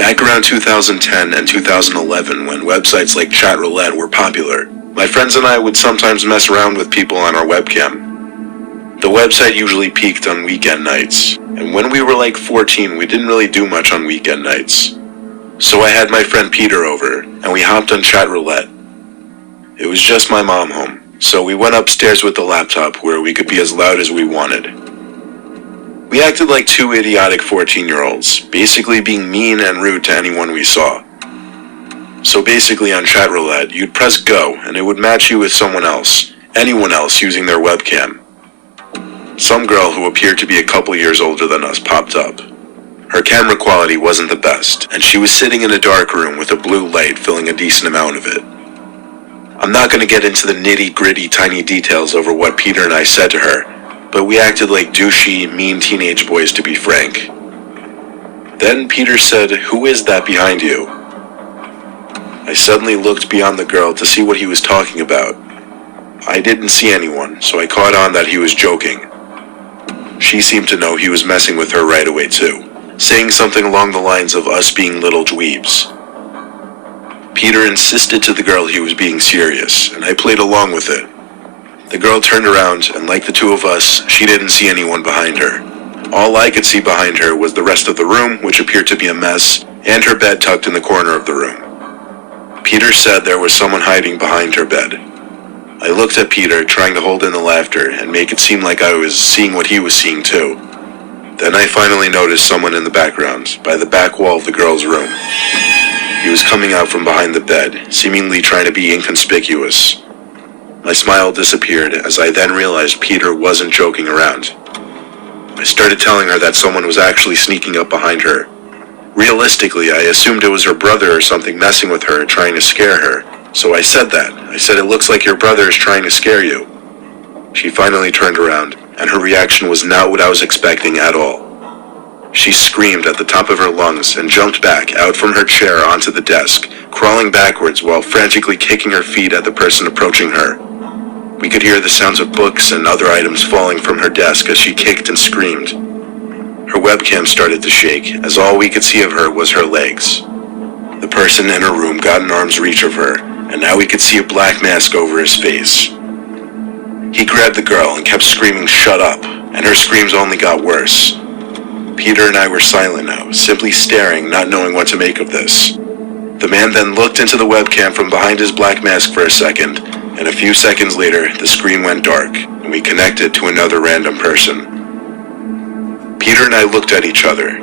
Back around 2010 and 2011, when websites like Chatroulette were popular, my friends and I would sometimes mess around with people on our webcam. The website usually peaked on weekend nights, and when we were like 14, we didn't really do much on weekend nights. So I had my friend Peter over, and we hopped on Chatroulette. It was just my mom home, so we went upstairs with the laptop where we could be as loud as we wanted. We acted like two idiotic 14-year-olds, basically being mean and rude to anyone we saw. So basically on Chatroulette, you'd press go and it would match you with someone else, anyone else using their webcam. Some girl who appeared to be a couple years older than us popped up. Her camera quality wasn't the best, and she was sitting in a dark room with a blue light filling a decent amount of it. I'm not going to get into the nitty-gritty tiny details over what Peter and I said to her, but we acted like douchey, mean teenage boys, to be frank. Then Peter said, "Who is that behind you?" I suddenly looked beyond the girl to see what he was talking about. I didn't see anyone, so I caught on that he was joking. She seemed to know he was messing with her right away too, saying something along the lines of us being little dweebs. Peter insisted to the girl he was being serious, and I played along with it. The girl turned around, and like the two of us, she didn't see anyone behind her. All I could see behind her was the rest of the room, which appeared to be a mess, and her bed tucked in the corner of the room. Peter said there was someone hiding behind her bed. I looked at Peter, trying to hold in the laughter and make it seem like I was seeing what he was seeing too. Then I finally noticed someone in the background, by the back wall of the girl's room. He was coming out from behind the bed, seemingly trying to be inconspicuous. My smile disappeared as I then realized Peter wasn't joking around. I started telling her that someone was actually sneaking up behind her. Realistically, I assumed it was her brother or something messing with her, trying to scare her. So I said that. I said, "It looks like your brother is trying to scare you." She finally turned around, and her reaction was not what I was expecting at all. She screamed at the top of her lungs and jumped back out from her chair onto the desk, crawling backwards while frantically kicking her feet at the person approaching her. We could hear the sounds of books and other items falling from her desk as she kicked and screamed. Her webcam started to shake, as all we could see of her was her legs. The person in her room got in arm's reach of her, and now we could see a black mask over his face. He grabbed the girl and kept screaming, "Shut up," and her screams only got worse. Peter and I were silent now, simply staring, not knowing what to make of this. The man then looked into the webcam from behind his black mask for a second, and a few seconds later, the screen went dark, and we connected to another random person. Peter and I looked at each other.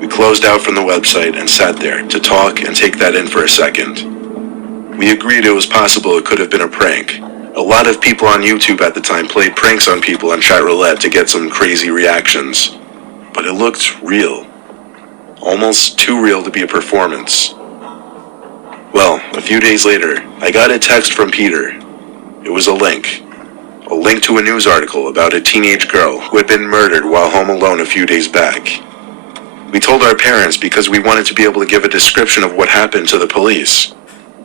We closed out from the website and sat there to talk and take that in for a second. We agreed it was possible it could have been a prank. A lot of people on YouTube at the time played pranks on people on Chatroulette to get some crazy reactions. But it looked real. Almost too real to be a performance. Well, a few days later, I got a text from Peter. It was a link to a news article about a teenage girl who had been murdered while home alone a few days back. We told our parents because we wanted to be able to give a description of what happened to the police.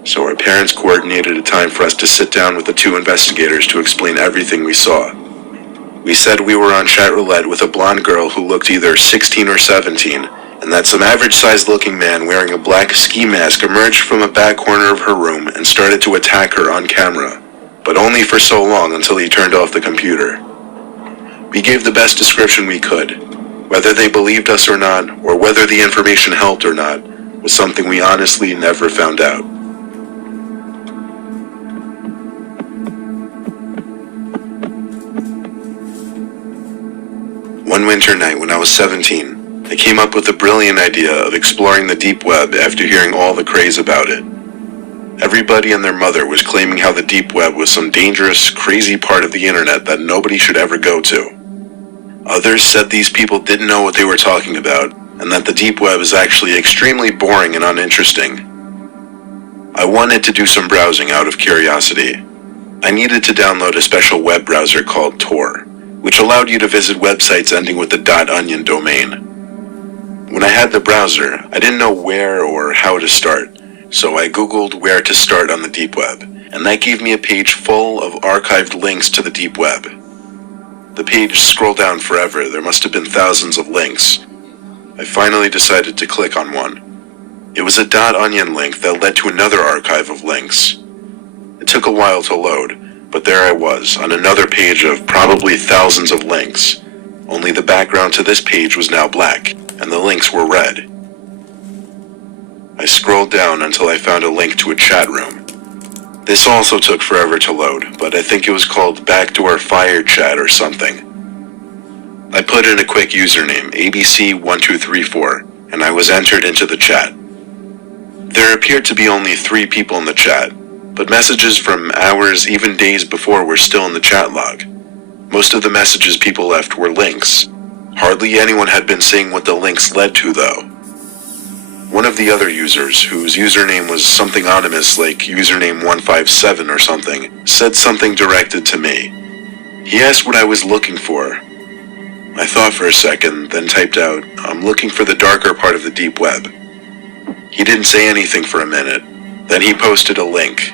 So our parents coordinated a time for us to sit down with the two investigators to explain everything we saw. We said we were on Chatroulette with a blonde girl who looked either 16 or 17, and that some average-sized looking man wearing a black ski mask emerged from a back corner of her room and started to attack her on camera, but only for so long until he turned off the computer. We gave the best description we could. Whether they believed us or not, or whether the information helped or not, was something we honestly never found out. One winter night when I was 17, I came up with the brilliant idea of exploring the deep web after hearing all the craze about it. Everybody and their mother was claiming how the deep web was some dangerous, crazy part of the internet that nobody should ever go to. Others said these people didn't know what they were talking about, and that the deep web is actually extremely boring and uninteresting. I wanted to do some browsing out of curiosity. I needed to download a special web browser called Tor, which allowed you to visit websites ending with the .onion domain. When I had the browser, I didn't know where or how to start, so I googled where to start on the deep web, and that gave me a page full of archived links to the deep web. The page scrolled down forever. There must have been thousands of links. I finally decided to click on one. It was a .onion link that led to another archive of links. It took a while to load, but there I was, on another page of probably thousands of links. Only the background to this page was now black, and the links were red. I scrolled down until I found a link to a chat room. This also took forever to load, but I think it was called Backdoor Fire Chat or something. I put in a quick username, ABC1234, and I was entered into the chat. There appeared to be only 3 people in the chat, but messages from hours, even days before, were still in the chat log. Most of the messages people left were links. Hardly anyone had been saying what the links led to, though. One of the other users, whose username was something anonymous like username 157 or something, said something directed to me. He asked what I was looking for. I thought for a second, then typed out, "I'm looking for the darker part of the deep web." He didn't say anything for a minute. Then he posted a link.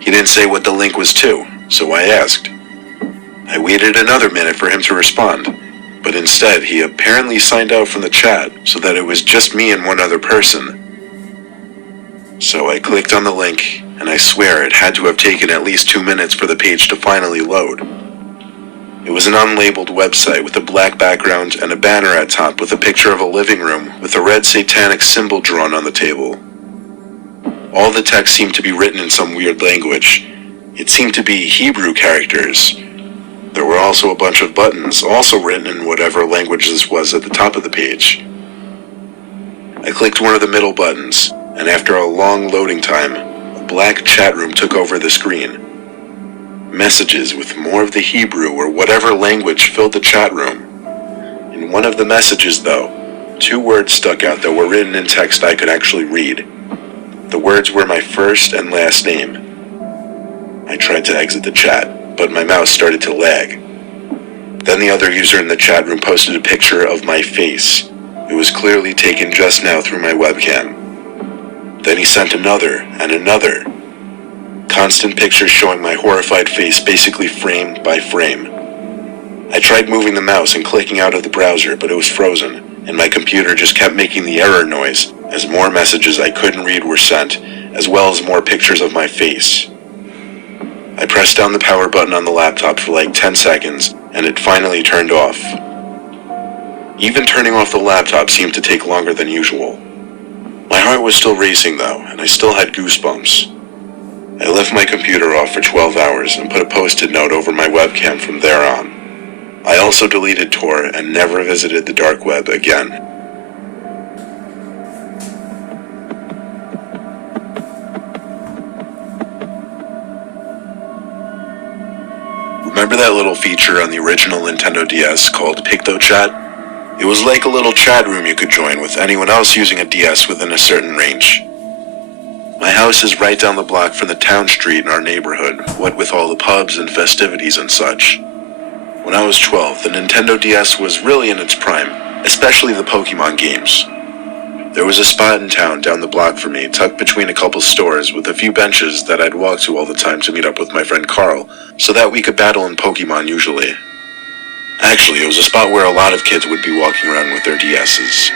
He didn't say what the link was to, so I asked. I waited another minute for him to respond, but instead he apparently signed out from the chat so that it was just me and one other person. So I clicked on the link, and I swear it had to have taken at least 2 minutes for the page to finally load. It was an unlabeled website with a black background and a banner at top with a picture of a living room with a red satanic symbol drawn on the table. All the text seemed to be written in some weird language. It seemed to be Hebrew characters. There were also a bunch of buttons, also written in whatever language this was at the top of the page. I clicked one of the middle buttons, and after a long loading time, a black chat room took over the screen. Messages with more of the Hebrew or whatever language filled the chat room. In one of the messages, though, 2 words stuck out that were written in text I could actually read. The words were my first and last name. I tried to exit the chat, but my mouse started to lag. Then the other user in the chat room posted a picture of my face. It was clearly taken just now through my webcam. Then he sent another and another. Constant pictures showing my horrified face basically frame by frame. I tried moving the mouse and clicking out of the browser, but it was frozen, and my computer just kept making the error noise as more messages I couldn't read were sent, as well as more pictures of my face. I pressed down the power button on the laptop for like 10 seconds, and it finally turned off. Even turning off the laptop seemed to take longer than usual. My heart was still racing though, and I still had goosebumps. I left my computer off for 12 hours and put a post-it note over my webcam from there on. I also deleted Tor and never visited the dark web again. Remember that little feature on the original Nintendo DS called PictoChat? It was like a little chat room you could join with anyone else using a DS within a certain range. My house is right down the block from the town street in our neighborhood, what with all the pubs and festivities and such. When I was 12, the Nintendo DS was really in its prime, especially the Pokemon games. There was a spot in town down the block from me, tucked between a couple stores with a few benches that I'd walk to all the time to meet up with my friend Carl, so that we could battle in Pokemon usually. Actually, it was a spot where a lot of kids would be walking around with their DSs.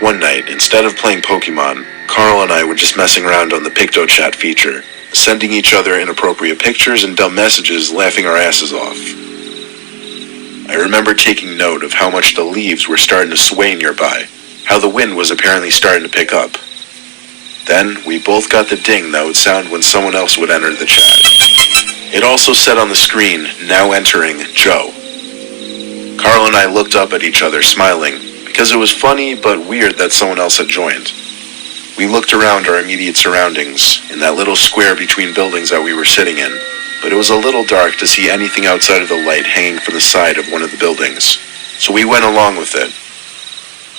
One night, instead of playing Pokemon, Carl and I were just messing around on the PictoChat feature, sending each other inappropriate pictures and dumb messages, laughing our asses off. I remember taking note of how much the leaves were starting to sway nearby, how the wind was apparently starting to pick up. Then, we both got the ding that would sound when someone else would enter the chat. It also said on the screen, "Now entering, Joe." Carl and I looked up at each other, smiling, because it was funny but weird that someone else had joined. We looked around our immediate surroundings, in that little square between buildings that we were sitting in, but it was a little dark to see anything outside of the light hanging from the side of one of the buildings, so we went along with it.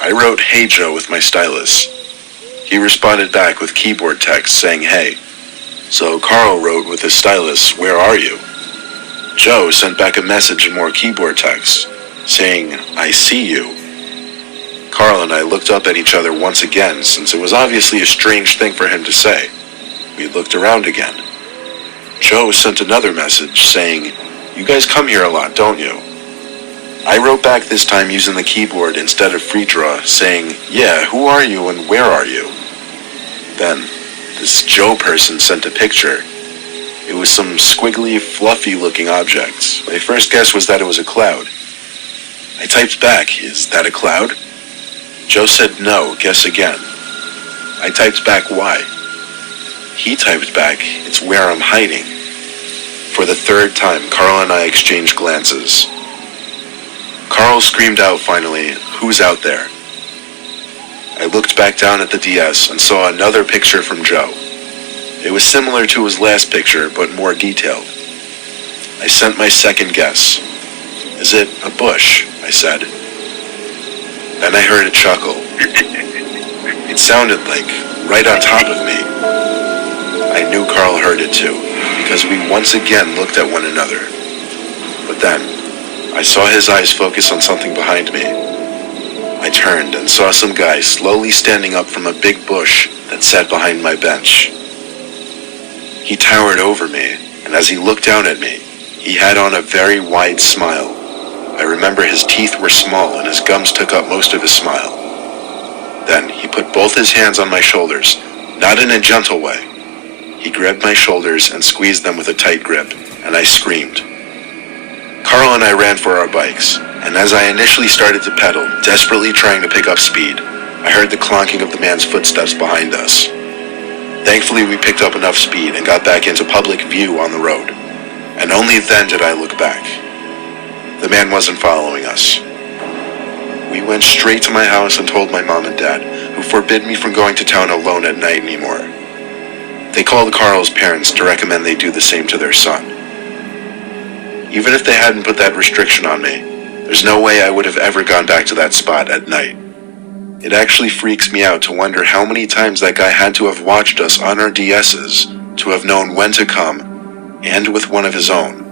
I wrote "Hey Joe" with my stylus. He responded back with keyboard text saying "Hey." So Carl wrote with his stylus, "Where are you?" Joe sent back a message in more keyboard text, saying, "I see you." Carl and I looked up at each other once again, since it was obviously a strange thing for him to say. We looked around again. Joe sent another message saying, "You guys come here a lot, don't you?" I wrote back this time using the keyboard instead of free draw, saying, "Yeah, who are you and where are you?" Then, this Joe person sent a picture. It was some squiggly, fluffy-looking object. My first guess was that it was a cloud. I typed back, "Is that a cloud?" Joe said, "No, guess again." I typed back, "Why?" He typed back, "It's where I'm hiding." For the third time, Carl and I exchanged glances. Carl screamed out finally, "Who's out there?" I looked back down at the DS and saw another picture from Joe. It was similar to his last picture, but more detailed. I sent my second guess. "Is it a bush?" I said. Then I heard a chuckle. It sounded like right on top of me. I knew Carl heard it too, because we once again looked at one another. But then, I saw his eyes focus on something behind me. I turned and saw some guy slowly standing up from a big bush that sat behind my bench. He towered over me, and as he looked down at me, he had on a very wide smile. I remember his teeth were small and his gums took up most of his smile. Then he put both his hands on my shoulders, not in a gentle way. He grabbed my shoulders and squeezed them with a tight grip, and I screamed. Carl and I ran for our bikes, and as I initially started to pedal, desperately trying to pick up speed, I heard the clonking of the man's footsteps behind us. Thankfully, we picked up enough speed and got back into public view on the road, and only then did I look back. The man wasn't following us. We went straight to my house and told my mom and dad, who forbid me from going to town alone at night anymore. They called Carl's parents to recommend they do the same to their son. Even if they hadn't put that restriction on me, there's no way I would have ever gone back to that spot at night. It actually freaks me out to wonder how many times that guy had to have watched us on our DS's to have known when to come, and with one of his own,